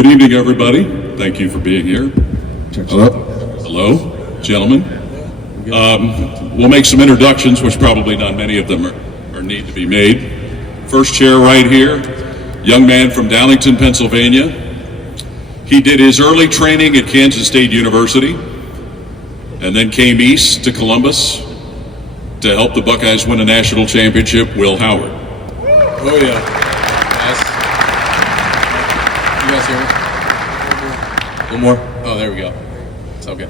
Good evening, everybody. Thank you for being here. Hello, gentlemen. We'll make some introductions, which probably not many of them are need to be made. First chair right here, young man from Downingtown, Pennsylvania. He did his early training at Kansas State University and then came east to Columbus to help the Buckeyes win a national championship. Will Howard. Oh yeah. You guys hear me? A little more? Oh, there we go. It's all good.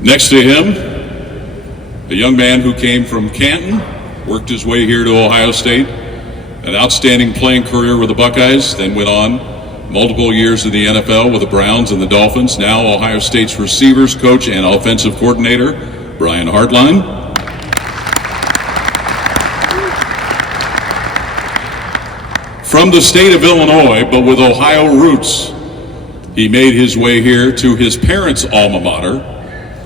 Next to him, a young man who came from Canton, worked his way here to Ohio State, an outstanding playing career with the Buckeyes, then went on multiple years in the NFL with the Browns and the Dolphins, now Ohio State's receivers coach and offensive coordinator, Brian Hartline. From the state of Illinois, but with Ohio roots, he made his way here to his parents' alma mater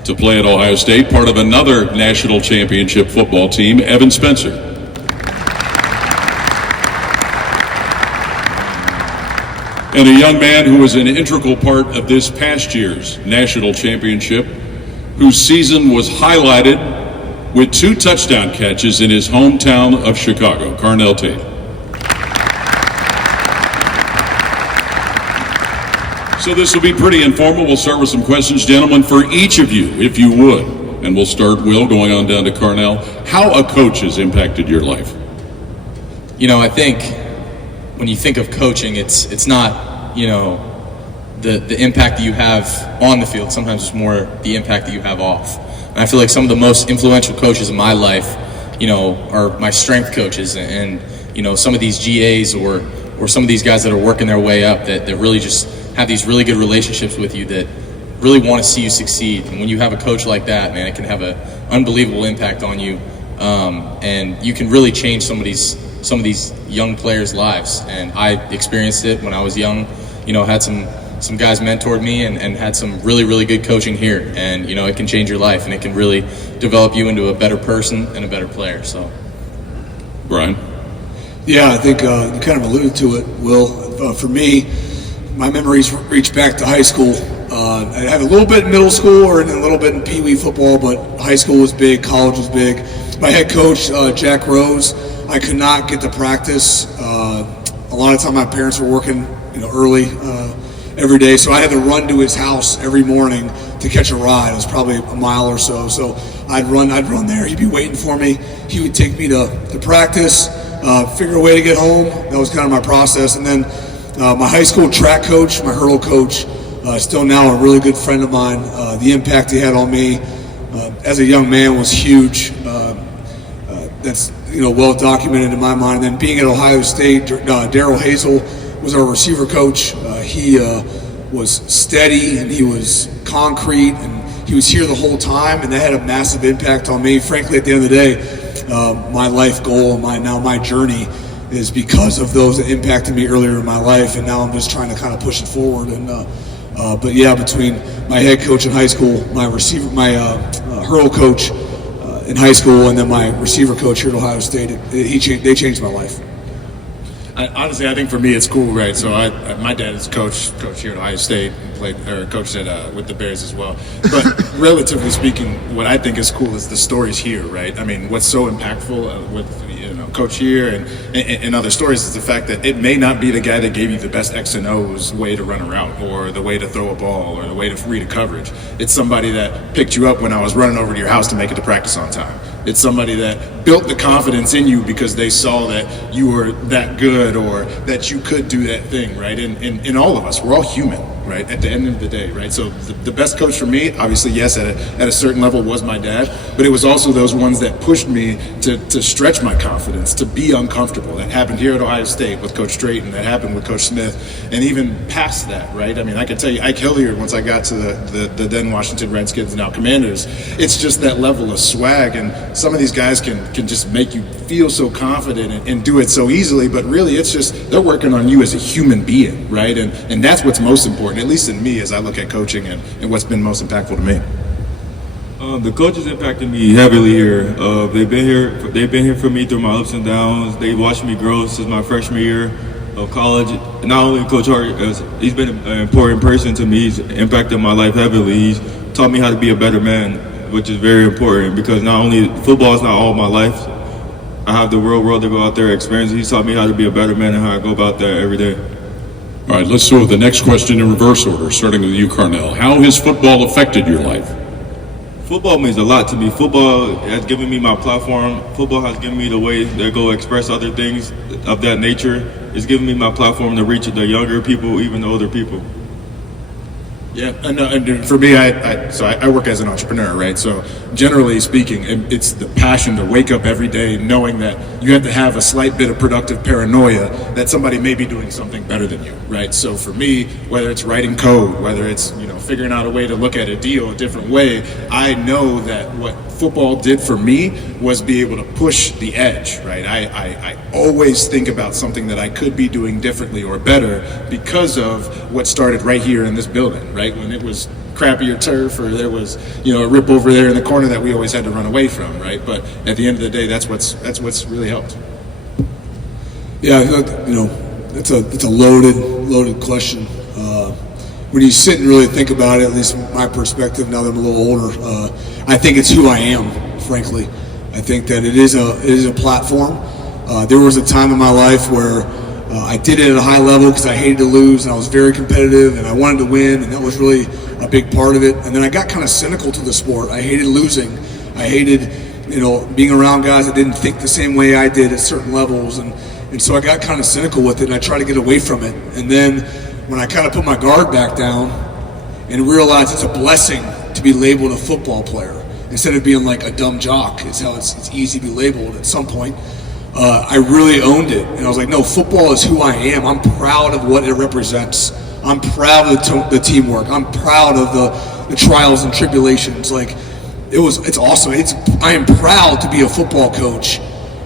to play at Ohio State, part of another national championship football team, Evan Spencer. And a young man who was an integral part of this past year's national championship, whose season was highlighted with 2 touchdown catches in his hometown of Chicago, Carnell Tate. So this will be pretty informal. We'll start with some questions, gentlemen, for each of you, if you would. And we'll start, Will, going on down to Carnell. How a coach has impacted your life? You know, I think when you think of coaching, it's not, you know, the impact that you have on the field. Sometimes it's more the impact that you have off. And I feel like some of the most influential coaches in my life, you know, are my strength coaches and you know, some of these GAs or some of these guys that are working their way up that really just have these really good relationships with you that really want to see you succeed. And when you have a coach like that, man, it can have an unbelievable impact on you, and you can really change some of these young players' lives. And I experienced it when I was young. You know, had some guys mentored me and had some really good coaching here. And you know, it can change your life and it can really develop you into a better person and a better player. So, Brian. Yeah, I think you kind of alluded to it, Will. For me, my memories reach back to high school. I had a little bit in middle school and a little bit in Pee Wee football, but high school was big, college was big. My head coach, Jack Rose, I could not get to practice. A lot of time my parents were working, you know, early every day, so I had to run to his house every morning to catch a ride. It was probably a mile or so. So I'd run there. He'd be waiting for me. He would take me to practice, figure a way to get home. That was kind of my process. And then my high school track coach, my hurdle coach, still now a really good friend of mine. The impact he had on me as a young man was huge. That's, you know, well documented in my mind. And then being at Ohio State, Darrell Hazel was our receiver coach. He was steady and he was concrete and he was here the whole time, and that had a massive impact on me. Frankly, at the end of the day, my life goal and my journey is because of those that impacted me earlier in my life, and now I'm just trying to kind of push it forward. And but yeah, between my head coach in high school, my hurdle coach in high school, and then my receiver coach here at Ohio State, they changed my life. Honestly, I think for me it's cool, right? So my dad is coach here at Ohio State, coached with the Bears as well. But relatively speaking, what I think is cool is the stories here, right? I mean, what's so impactful with coach here and other stories is the fact that it may not be the guy that gave you the best X and O's way to run a route or the way to throw a ball or the way to read a coverage. It's somebody that picked you up when I was running over to your house to make it to practice on time. It's somebody that built the confidence in you because they saw that you were that good or that you could do that thing, right? And all of us, we're all human, right? At the end of the day, right? So the best coach for me, obviously, yes, at a certain level was my dad, but it was also those ones that pushed me to stretch my confidence, to be uncomfortable. That happened here at Ohio State with Coach Drayton, that happened with Coach Smith, and even past that, right? I mean, I can tell you, Ike Hilliard, once I got to the then Washington Redskins, now Commanders, it's just that level of swag, and some of these guys can just make you feel so confident and do it so easily, but really it's just they're working on you as a human being, right? And that's what's most important, at least in me, as I look at coaching and what's been most impactful to me. The coaches impacted me heavily here. They've been here for me through my ups and downs. They watched me grow since my freshman year. of college. Not only Coach Hart, he's been an important person to me. He's impacted my life heavily. He's taught me how to be a better man, which is very important because not only football is not all my life. I have the real world to go out there and experience. He's taught me how to be a better man and how I go about that every day. All right, let's go with the next question in reverse order, starting with you, Carnell. How has football affected your life? Football means a lot to me. Football has given me my platform. Football has given me the way to go express other things of that nature. It's given me my platform to reach the younger people, even the older people. Yeah, and for me, I work as an entrepreneur, right? So generally speaking, it's the passion to wake up every day knowing that you have to have a slight bit of productive paranoia that somebody may be doing something better than you, right? So for me, whether it's writing code, whether it's figuring out a way to look at a deal a different way, I know that what football did for me was be able to push the edge, right? I always think about something that I could be doing differently or better because of what started right here in this building, right? When it was crappier turf or there was, a rip over there in the corner that we always had to run away from, right? But at the end of the day, that's what's really helped. Yeah, it's a loaded question. When you sit and really think about it, at least from my perspective, now that I'm a little older, I think it's who I am, frankly. I think that it is a platform. There was a time in my life where I did it at a high level because I hated to lose, and I was very competitive, and I wanted to win, and that was really a big part of it. And then I got kind of cynical to the sport. I hated losing. I hated, being around guys that didn't think the same way I did at certain levels, and so I got kind of cynical with it, and I tried to get away from it. And then when I kind of put my guard back down and realized it's a blessing to be labeled a football player instead of being like a dumb jock is how it's easy to be labeled at some point. I really owned it, and I was like, no, football is who I am. I'm proud of what it represents. I'm proud of the teamwork. I'm proud of the trials and tribulations. Like, it's awesome. I am proud to be a football coach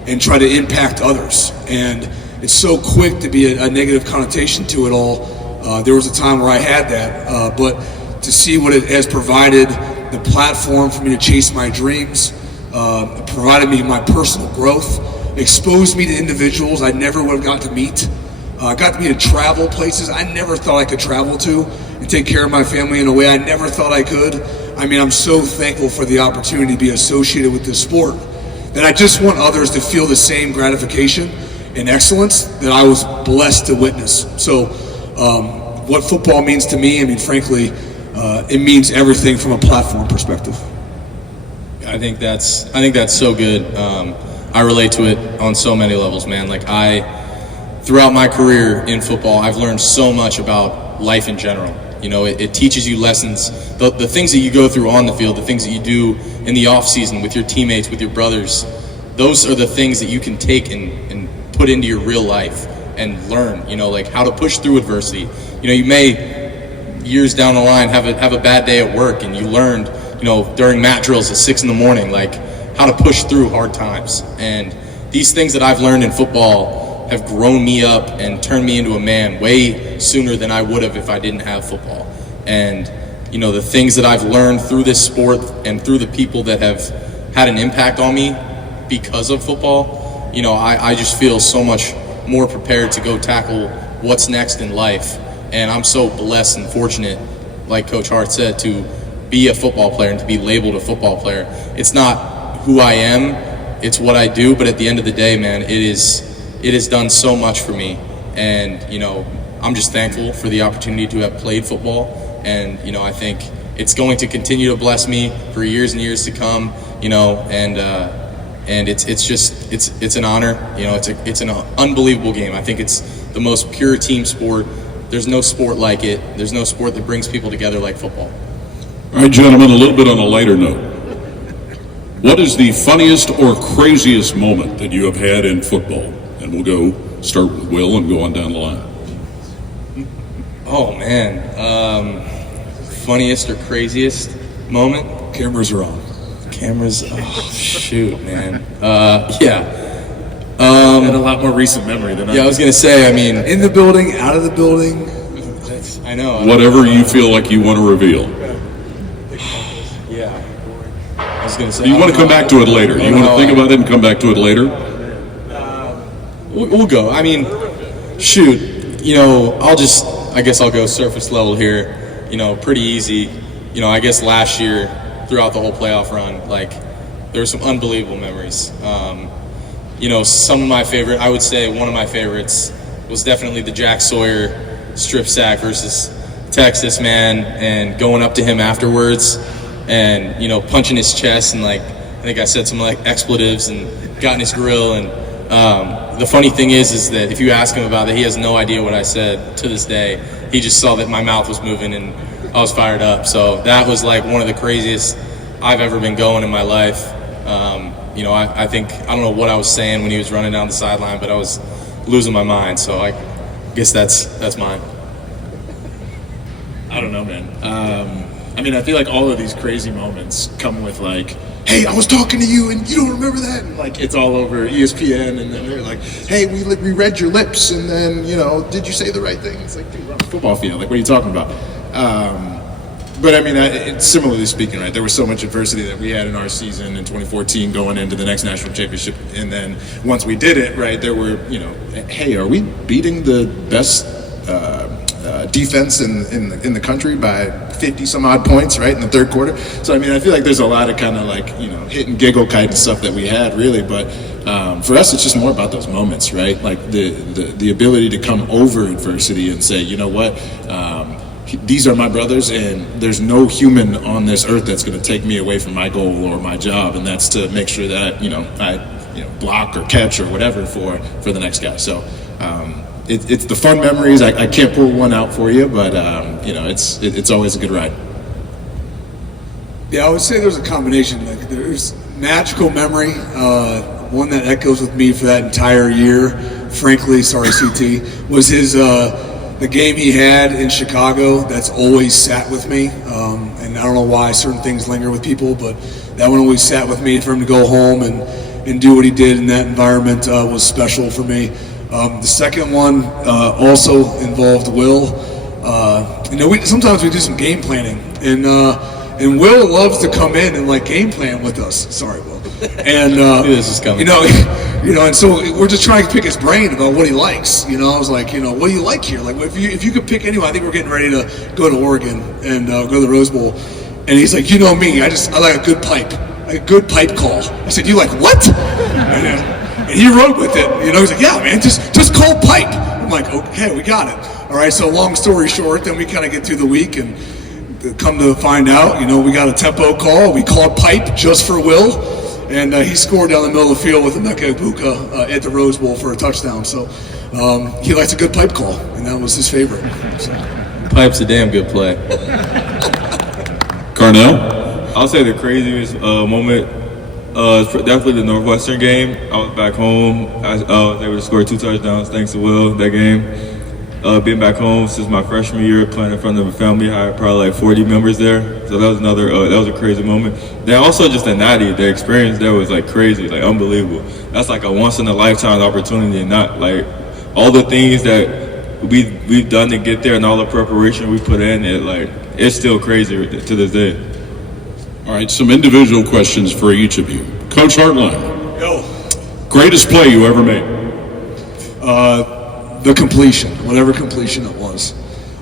and try to impact others. And it's so quick to be a negative connotation to it all. There was a time where I had that, but to see what it has provided, the platform for me to chase my dreams, provided me my personal growth, exposed me to individuals I never would have got to meet. Got me to travel places I never thought I could travel to and take care of my family in a way I never thought I could. I mean, I'm so thankful for the opportunity to be associated with this sport that I just want others to feel the same gratification and excellence that I was blessed to witness. So what football means to me, I mean, frankly, it means everything from a platform perspective. I think that's so good. I relate to it on so many levels, man. Like throughout my career in football, I've learned so much about life in general. It teaches you lessons, the things that you go through on the field, the things that you do in the off season with your teammates, with your brothers. Those are the things that you can take and put into your real life and learn, like how to push through adversity. You may years down the line have a bad day at work, and you learned, during mat drills at 6 a.m, like how to push through hard times. And these things that I've learned in football have grown me up and turned me into a man way sooner than I would have if I didn't have football. And the things that I've learned through this sport and through the people that have had an impact on me because of football, I just feel so much more prepared to go tackle what's next in life. And I'm so blessed and fortunate, like Coach Hart said, to be a football player and to be labeled a football player. It's not who I am, it's what I do, but at the end of the day, man, it has done so much for me. And I'm just thankful for the opportunity to have played football. And I think it's going to continue to bless me for years and years to come. And it's an honor. It's an unbelievable game. I think it's the most pure team sport. There's no sport like it. There's no sport that brings people together like football. All right, gentlemen, a little bit on a lighter note. What is the funniest or craziest moment that you have had in football? And we'll go start with Will and go on down the line. Oh, man. Funniest or craziest moment? Cameras are on. Cameras, oh, shoot, man. Yeah. And a lot more recent memory than I was going to say, I mean. In the building, out of the building. I know. Whatever you feel like you want to reveal. Yeah. I was going to say. You want to come back to it later. You want to think about it and come back to it later? We'll go. I mean, Shoot, I guess I'll go surface level here. Pretty easy. I guess last year, throughout the whole playoff run, there were some unbelievable memories. Some of my favorite, I would say one of my favorites was definitely the Jack Sawyer strip sack versus Texas, man, and going up to him afterwards and, punching his chest and I think I said some expletives and got in his grill. And the funny thing is that if you ask him about it, he has no idea what I said to this day. He just saw that my mouth was moving and I was fired up. So that was one of the craziest I've ever been going in my life. I think, I don't know what I was saying when he was running down the sideline, but I was losing my mind. So I guess that's mine. I don't know, man. I feel like all of these crazy moments come with hey, I was talking to you and you don't remember that? And it's all over ESPN, and then they're like, hey, we read your lips, and then, did you say the right thing? It's like, dude, we're on the football field. What are you talking about? But similarly speaking, right, there was so much adversity that we had in our season in 2014 going into the next national championship. And then once we did it, right, there were, hey, are we beating the best defense in the country by 50 some odd points, right, in the third quarter? So, I feel like there's a lot of kind of hit and giggle kind of stuff that we had, really. But for us, it's just more about those moments, right? The ability to come over adversity and say, you know what, these are my brothers, and there's no human on this earth that's going to take me away from my goal or my job, and that's to make sure that I block or catch or whatever for the next guy. So it's the fun memories. I can't pull one out for you, but it's always a good ride. Yeah, I would say there's a combination. There's magical memory, one that echoes with me for that entire year. Frankly, sorry, CT, was his. The game he had in Chicago, that's always sat with me, and I don't know why certain things linger with people, but that one always sat with me. For him to go home and do what he did in that environment was special for me. The second one also involved Will. Sometimes we do some game planning, and Will loves to come in and game plan with us. Sorry, Will. And this is coming. And so we're just trying to pick his brain about what he likes. I was like, what do you like here? If you could pick anyone, I think we're getting ready to go to Oregon and go to the Rose Bowl. And he's like, me, I like a good pipe, a good pipe call. I said, you like what? And he rode with it. He's like, yeah, man, just call pipe. I'm like, okay, we got it. All right. So long story short, then we kind of get through the week and come to find out, we got a tempo call. We called pipe just for Will. And he scored down the middle of the field with Emeka Egbuka at the Rose Bowl for a touchdown. So he likes a good pipe call, and that was his favorite. So. Pipe's a damn good play. Carnell? I'll say the craziest moment is definitely the Northwestern game. I was back home. I was able to score 2 touchdowns thanks to Will that game. Being back home since my freshman year, playing in front of a family, I had probably 40 members there. So that was another, that was a crazy moment. Then also just the Natty, the experience there was crazy, unbelievable. That's a once in a lifetime opportunity, and not all the things that we've done to get there and all the preparation we put in. It's still crazy to this day. All right, some individual questions for each of you. Coach Hartline. Yo. Greatest play you ever made? The completion, whatever completion it was.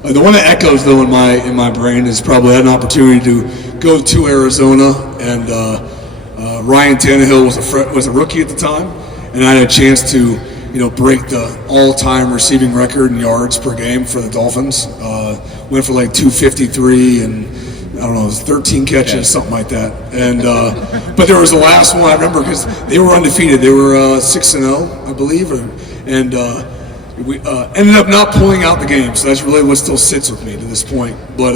The one that echoes though in my brain is probably I had an opportunity to go to Arizona, and Ryan Tannehill was a rookie at the time, and I had a chance to break the all-time receiving record in yards per game for the Dolphins. Went for 253 and I don't know, it was 13 catches, something like that. And but there was the last one I remember because they were undefeated. They were 6-0, I believe, and we ended up not pulling out the game, so that's really what still sits with me to this point. But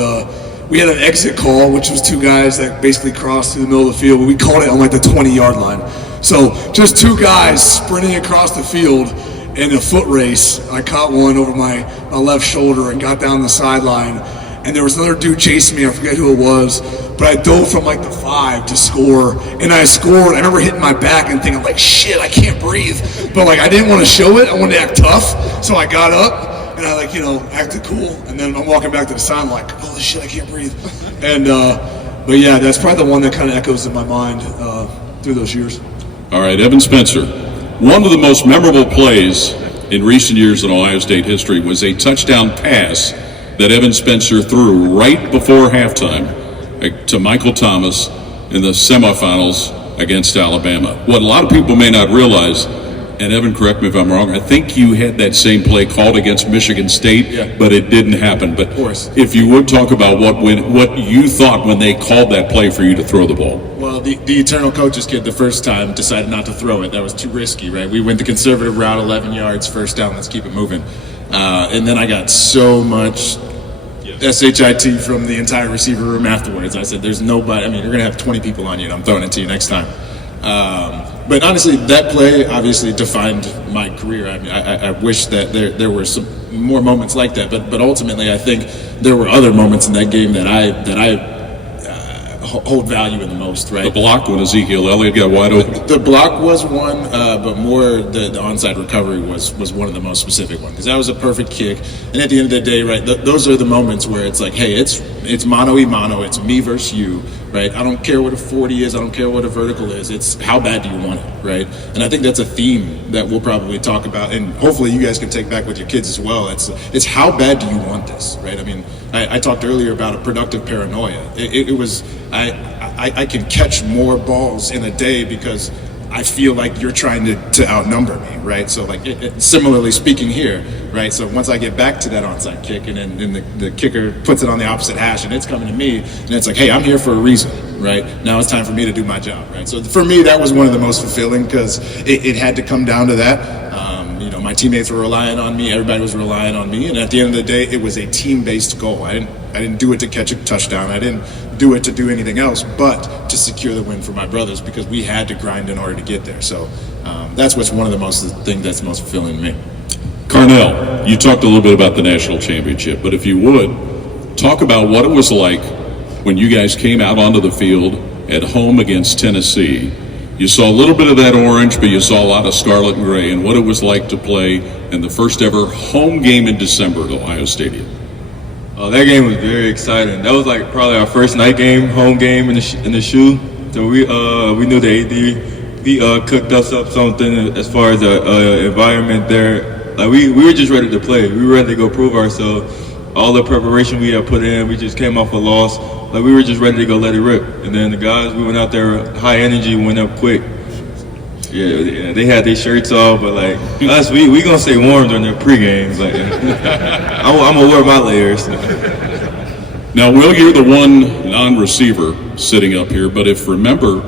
we had an exit call, which was 2 guys that basically crossed through the middle of the field, but we called it on the 20-yard line. So just 2 guys sprinting across the field in a foot race. I caught one over my left shoulder and got down the sideline, and there was another dude chasing me. I forget who it was, but I dove from the 5 to score, and I scored. I remember hitting my back and thinking shit, I can't breathe. But I didn't want to show it. I wanted to act tough, so I got up and I acted cool. And then I'm walking back to the sideline holy shit, I can't breathe. And but yeah, that's probably the one that kind of echoes in my mind through those years. All right, Evan Spencer. One of the most memorable plays in recent years in Ohio State history was a touchdown pass that Evan Spencer threw right before halftime to Michael Thomas in the semifinals against Alabama. What a lot of people may not realize, and Evan, correct me if I'm wrong, I think you had that same play called against Michigan State, but it didn't happen. But of course, if you would talk about what you thought when they called that play for you to throw the ball. Well, the eternal coach's kid the first time decided not to throw it. That was too risky, right? We went the conservative route, 11 yards, first down, let's keep it moving. And then I got so much SHIT from the entire receiver room afterwards. I said, there's nobody, I mean, you're going to have 20 people on you, and I'm throwing it to you next time. But honestly, that play obviously defined my career. I mean, I wish that there were some more moments like that. But ultimately, I think there were other moments in that game that I hold value in the most. Right. The block when Ezekiel Elliott got wide open. The block was one, but more the onside recovery was one of the most specific ones, because that was a perfect kick. And at the end of the day, right, those are the moments where it's like, hey, it's mano a mano, it's me versus you. Right? I don't care what a 40 is. I don't care what a vertical is. It's how bad do you want it, right? And I think that's a theme that we'll probably talk about, and hopefully you guys can take back with your kids as well. It's how bad do you want this, right? I mean, I talked earlier about a productive paranoia. It was I can catch more balls in a day because I feel like you're trying to outnumber me, right? So like similarly speaking here, right? So once I get back to that onside kick and then the kicker puts it on the opposite hash and it's coming to me, and it's like, hey, I'm here for a reason, right? Now it's time for me to do my job, right? So for me, that was one of the most fulfilling, because it had to come down to that. My teammates were relying on me, everybody was relying on me, and at the end of the day, it was a team-based goal. I didn't do it to catch a touchdown. I didn't do it to do anything else but to secure the win for my brothers, because we had to grind in order to get there. So that's what's one of the thing that's most fulfilling to me. Carnell, you talked a little bit about the national championship, but if you would, talk about what it was like when you guys came out onto the field at home against Tennessee. You saw a little bit of that orange, but you saw a lot of scarlet and gray, and what it was like to play in the first ever home game in December at Ohio Stadium. That game was very exciting. That was like probably our first night game, home game in the shoe. So we knew the AD. He cooked us up something as far as the environment there. Like we were just ready to play. We were ready to go prove ourselves. All the preparation we had put in, we just came off a loss. Like we were just ready to go let it rip. And then the guys, we went out there high energy, went up quick. Yeah, they had their shirts off, but like us, we gonna stay warm during their pregame. Like I'm gonna wear my layers. Now, Will, you're the one non-receiver sitting up here, but if remember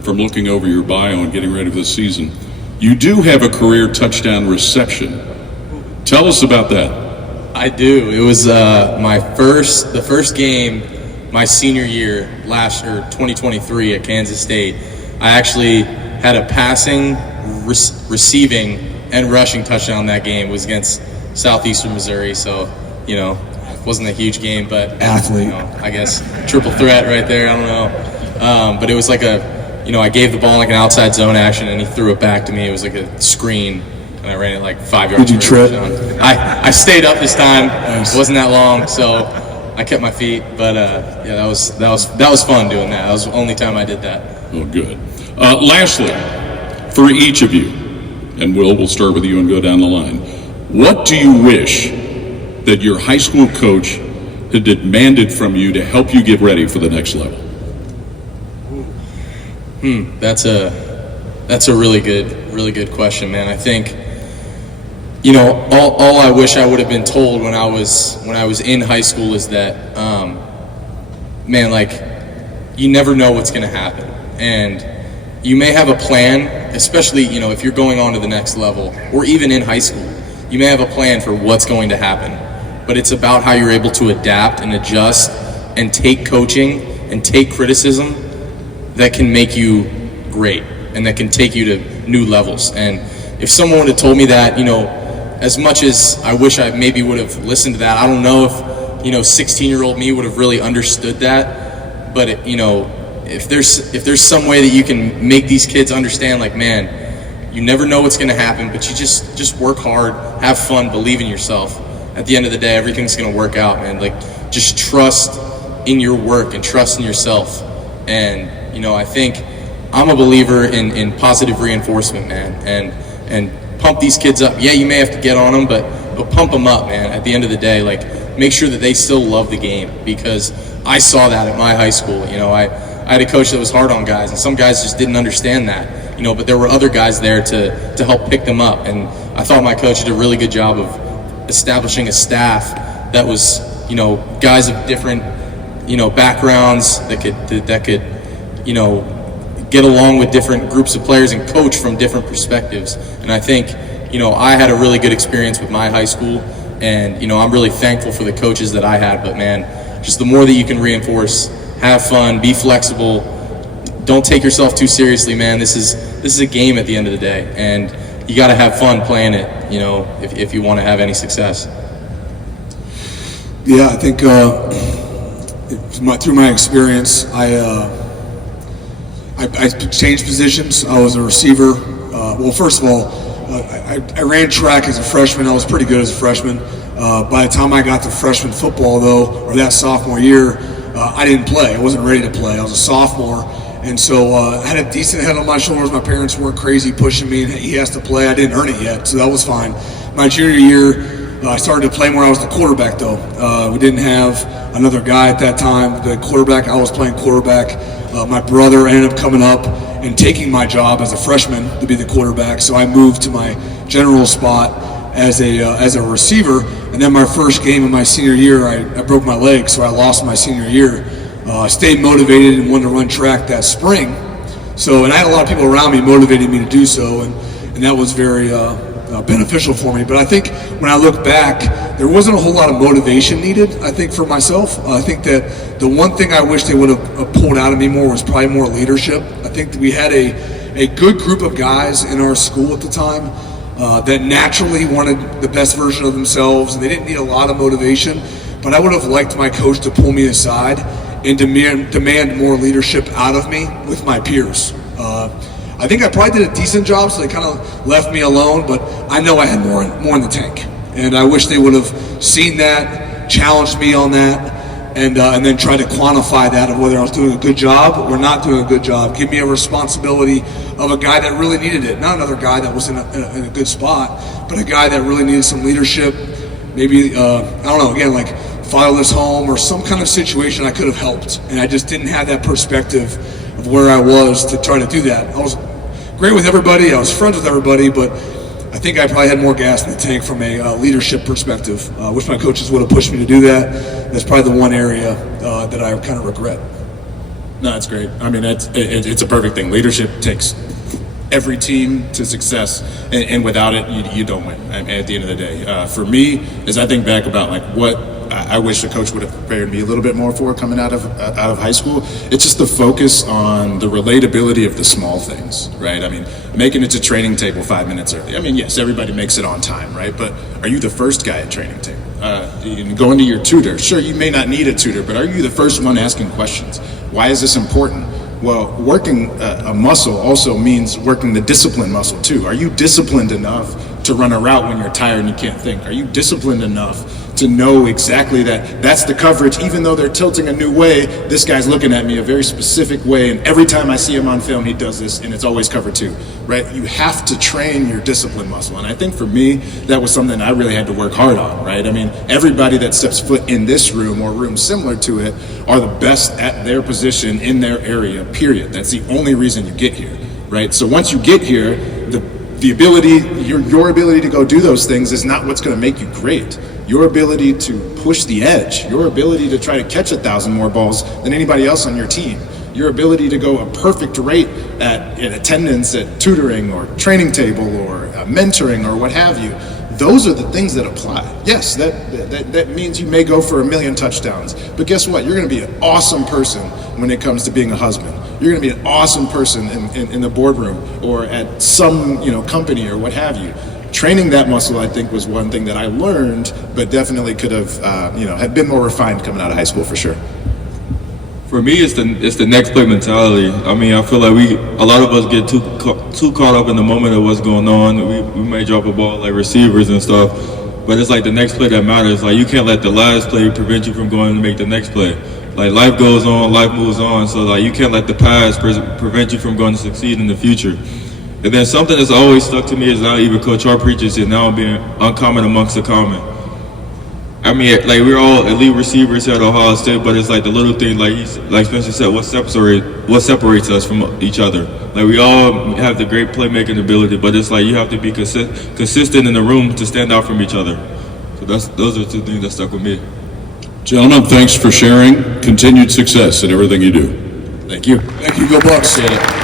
from looking over your bio and getting ready for the season, you do have a career touchdown reception. Tell us about that. I do. It was the first game my senior year, 2023 at Kansas State. I actually had a passing, receiving, and rushing touchdown that game. It was against Southeastern Missouri, so, it wasn't a huge game, but athlete. I guess triple threat right there. I don't know. But it was like I gave the ball like an outside zone action, and he threw it back to me. It was like a screen, and I ran it like 5 yards. Did you trip? I stayed up this time. Nice. It wasn't that long, so I kept my feet. But that was fun doing that. That was the only time I did that. Oh, good. Lastly, for each of you, and we'll start with you and go down the line. What do you wish that your high school coach had demanded from you to help you get ready for the next level? That's a really good question, man. I think, all I wish I would have been told when I was in high school is that, man, like, you never know what's going to happen, and you may have a plan, especially, if you're going on to the next level, or even in high school, you may have a plan for what's going to happen, but it's about how you're able to adapt and adjust and take coaching and take criticism that can make you great and that can take you to new levels. And if someone would have told me that, as much as I wish I maybe would have listened to that, I don't know if, 16-year-old me would have really understood that, but if there's some way that you can make these kids understand, like, man, you never know what's going to happen, but you just work hard, have fun, believe in yourself. At the end of the day, everything's going to work out, man. Like, just trust in your work and trust in yourself. And, I think I'm a believer in positive reinforcement, man, and pump these kids up. Yeah, you may have to get on them, but pump them up, man. At the end of the day, like, make sure that they still love the game, because I saw that at my high school. You know, I had a coach that was hard on guys, and some guys just didn't understand that. You know, but there were other guys there to help pick them up, and I thought my coach did a really good job of establishing a staff that was, you know, guys of different, you know, backgrounds that could, you know, get along with different groups of players and coach from different perspectives. And I think, you know, I had a really good experience with my high school, and, you know, I'm really thankful for the coaches that I had. But man, just the more that you can reinforce, have fun, be flexible, don't take yourself too seriously, man. This is a game at the end of the day, and you got to have fun playing it, you know, if you want to have any success. Yeah, I think through my experience, I changed positions. I was a receiver. Well, first of all, I ran track as a freshman. I was pretty good as a freshman. By the time I got to freshman football, though, or that sophomore year, I didn't play. I wasn't ready to play. I was a sophomore. And so I had a decent head on my shoulders. My parents weren't crazy pushing me, and he has to play. I didn't earn it yet, so that was fine. My junior year, I started to play more. I was the quarterback, though. We didn't have another guy at that time. The quarterback, I was playing quarterback. My brother ended up coming up and taking my job as a freshman to be the quarterback, so I moved to my general spot as a receiver. And then my first game of my senior year, I broke my leg, so I lost my senior year. I stayed motivated and wanted to run track that spring. So, and I had a lot of people around me motivating me to do so, and that was very beneficial for me. But I think when I look back, there wasn't a whole lot of motivation needed, I think, for myself. I think that the one thing I wish they would have pulled out of me more was probably more leadership. I think that we had a good group of guys in our school at the time that naturally wanted the best version of themselves, and they didn't need a lot of motivation. But I would have liked my coach to pull me aside and demand more leadership out of me with my peers. I think I probably did a decent job, so they kind of left me alone, but I know I had more in the tank. And I wish they would have seen that, challenged me on that, and then tried to quantify that of whether I was doing a good job or not doing a good job. Give me a responsibility of a guy that really needed it. Not another guy that was in a good spot, but a guy that really needed some leadership. Maybe, I don't know, again, like fatherless home or some kind of situation I could have helped. And I just didn't have that perspective of where I was to try to do that. I was great with everybody. I was friends with everybody, but I think I probably had more gas in the tank from a leadership perspective. I wish my coaches would have pushed me to do that. That's probably the one area that I kind of regret. No, that's great. I mean, it's a perfect thing. Leadership takes every team to success, and without it, you don't win. I mean, at the end of the day, for me, as I think back about like what I wish the coach would have prepared me a little bit more for coming out of high school, it's just the focus on the relatability of the small things, right? I mean, making it to training table 5 minutes early. I mean, yes, everybody makes it on time, right? But are you the first guy at training table? Going to your tutor, sure, you may not need a tutor, but are you the first one asking questions? Why is this important? Well, working a muscle also means working the discipline muscle too. Are you disciplined enough to run a route when you're tired and you can't think? Are you disciplined enough to know exactly that that's the coverage, even though they're tilting a new way, this guy's looking at me a very specific way, and every time I see him on film, he does this, and it's always cover two, right? You have to train your discipline muscle, and I think for me, that was something I really had to work hard on, right? I mean, everybody that steps foot in this room or rooms similar to it are the best at their position in their area, period. That's the only reason you get here, right? So once you get here, the ability, your ability to go do those things is not what's going to make you great. Your ability to push the edge, your ability to try to catch 1,000 more balls than anybody else on your team, your ability to go a perfect rate in attendance at tutoring or training table or mentoring or what have you, those are the things that apply. Yes, that means you may go for 1 million touchdowns, but guess what? You're going to be an awesome person when it comes to being a husband. You're going to be an awesome person in the boardroom or at some company or what have you. Training that muscle, I think, was one thing that I learned, but definitely could have, had been more refined coming out of high school for sure. For me, it's the next play mentality. I mean, I feel like a lot of us get too caught up in the moment of what's going on. We may drop a ball like receivers and stuff, but it's like the next play that matters. Like, you can't let the last play prevent you from going to make the next play. Like, life goes on, life moves on, so like you can't let the past prevent you from going to succeed in the future. And then something that's always stuck to me is now even Coach Hart preaches it, now being uncommon amongst the common. I mean, like, we're all elite receivers here at Ohio State, but it's like the little thing, like Spencer said, what separates us from each other. Like, we all have the great playmaking ability, but it's like you have to be consistent in the room to stand out from each other. So those are two things that stuck with me. Gentlemen, thanks for sharing. Continued success in everything you do. Thank you. Thank you. Go Bucks. Appreciate it.